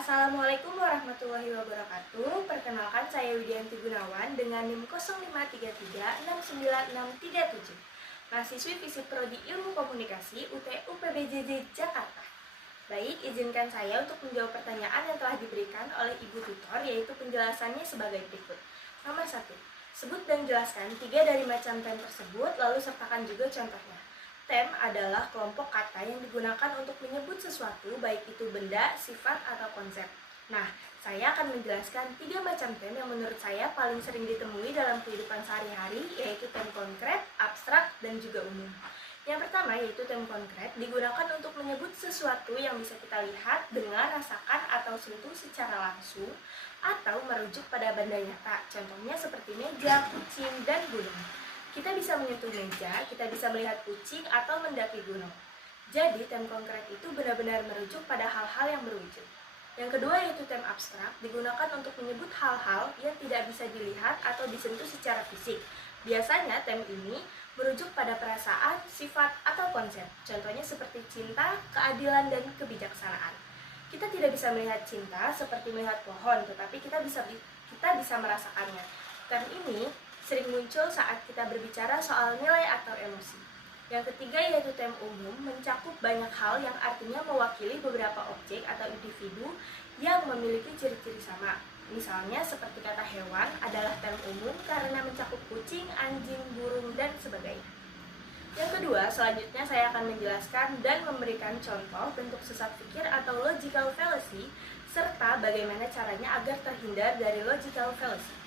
Assalamualaikum warahmatullahi wabarakatuh. Perkenalkan, saya Widianti Gunawan dengan NIM 0533696637. Mahasiswi Fisip Prodi Ilmu Komunikasi UT UPBJJ Jakarta. Baik, izinkan saya untuk menjawab pertanyaan yang telah diberikan oleh Ibu Tutor, yaitu penjelasannya sebagai berikut. Nomor 1. Sebut dan jelaskan 3 dari macam tem tersebut, lalu sertakan juga contohnya. Tem adalah kelompok kata yang digunakan untuk menyebut sesuatu, baik itu benda, sifat, atau konsep. Nah, saya akan menjelaskan 3 macam tem yang menurut saya paling sering ditemui dalam kehidupan sehari-hari, yaitu tem konkret, abstrak, dan juga umum. Yang pertama yaitu tem konkret, digunakan untuk menyebut sesuatu yang bisa kita lihat, dengar, rasakan, atau sentuh secara langsung, atau merujuk pada benda nyata, contohnya seperti meja, kucing, dan gunung. Kita bisa menyentuh meja, kita bisa melihat kucing, atau mendaki gunung. Jadi, tem konkret itu benar-benar merujuk pada hal-hal yang berwujud. Yang kedua yaitu tem abstrak, digunakan untuk menyebut hal-hal yang tidak bisa dilihat atau disentuh secara fisik. Biasanya, tem ini merujuk pada perasaan, sifat, atau konsep. Contohnya seperti cinta, keadilan, dan kebijaksanaan. Kita tidak bisa melihat cinta seperti melihat pohon, tetapi kita bisa merasakannya. Tem ini sering muncul saat kita berbicara soal nilai atau emosi. Yang ketiga yaitu tem umum, mencakup banyak hal yang artinya mewakili beberapa objek atau individu yang memiliki ciri-ciri sama. Misalnya seperti kata hewan adalah tem umum karena mencakup kucing, anjing, burung, dan sebagainya. Yang kedua, selanjutnya saya akan menjelaskan dan memberikan contoh bentuk sesat pikir atau logical fallacy, serta bagaimana caranya agar terhindar dari logical fallacy.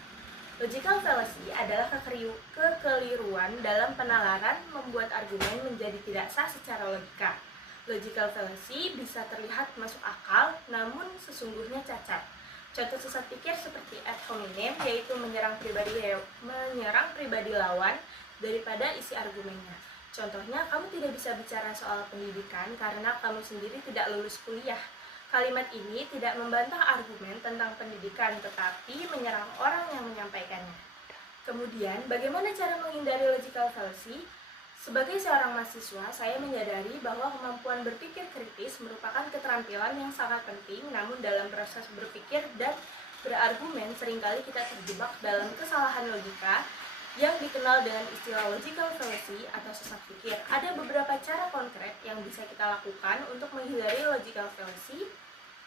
Logical fallacy adalah kekeliruan dalam penalaran membuat argumen menjadi tidak sah secara logika. Logical fallacy bisa terlihat masuk akal, namun sesungguhnya cacat. Contoh sesat pikir seperti ad hominem, yaitu menyerang pribadi lawan daripada isi argumennya. Contohnya, kamu tidak bisa bicara soal pendidikan karena kamu sendiri tidak lulus kuliah. Kalimat ini tidak membantah argumen tentang pendidikan, tetapi menyerang orang yang menyampaikannya. Kemudian, bagaimana cara menghindari logical fallacy? Sebagai seorang mahasiswa, saya menyadari bahwa kemampuan berpikir kritis merupakan keterampilan yang sangat penting, namun dalam proses berpikir dan berargumen seringkali kita terjebak dalam kesalahan logika yang dikenal dengan istilah logical fallacy atau sesat pikir. Ada beberapa cara konkret yang bisa kita lakukan untuk menghindari logical fallacy,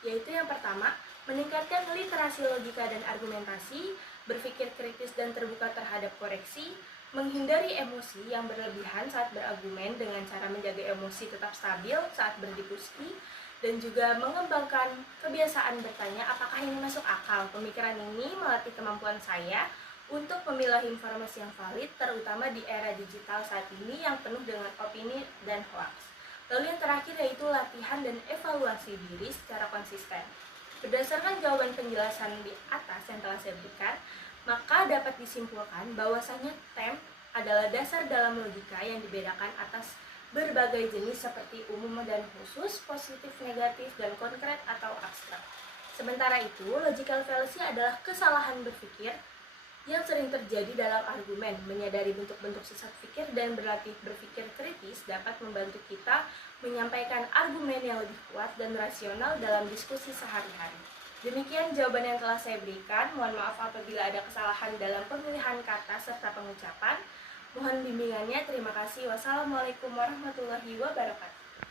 yaitu yang pertama, meningkatkan literasi logika dan argumentasi, berpikir kritis dan terbuka terhadap koreksi, menghindari emosi yang berlebihan saat berargumen dengan cara menjaga emosi tetap stabil saat berdiskusi, dan juga mengembangkan kebiasaan bertanya apakah ini masuk akal. Pemikiran ini melatih kemampuan saya untuk memilah informasi yang valid, terutama di era digital saat ini yang penuh dengan opini dan hoax. Lalu yang terakhir yaitu latihan dan evaluasi diri secara konsisten. Berdasarkan jawaban penjelasan di atas yang telah saya berikan, maka dapat disimpulkan bahwasanya tem adalah dasar dalam logika yang dibedakan atas berbagai jenis seperti umum dan khusus, positif, negatif, dan konkret atau abstrak. Sementara itu, logical fallacy adalah kesalahan berpikir yang sering terjadi dalam argumen. Menyadari bentuk-bentuk sesat pikir dan berlatih berpikir kritis dapat membantu kita menyampaikan argumen yang lebih kuat dan rasional dalam diskusi sehari-hari. Demikian jawaban yang telah saya berikan. Mohon maaf apabila ada kesalahan dalam pemilihan kata serta pengucapan. Mohon bimbingannya. Terima kasih. Wassalamualaikum warahmatullahi wabarakatuh.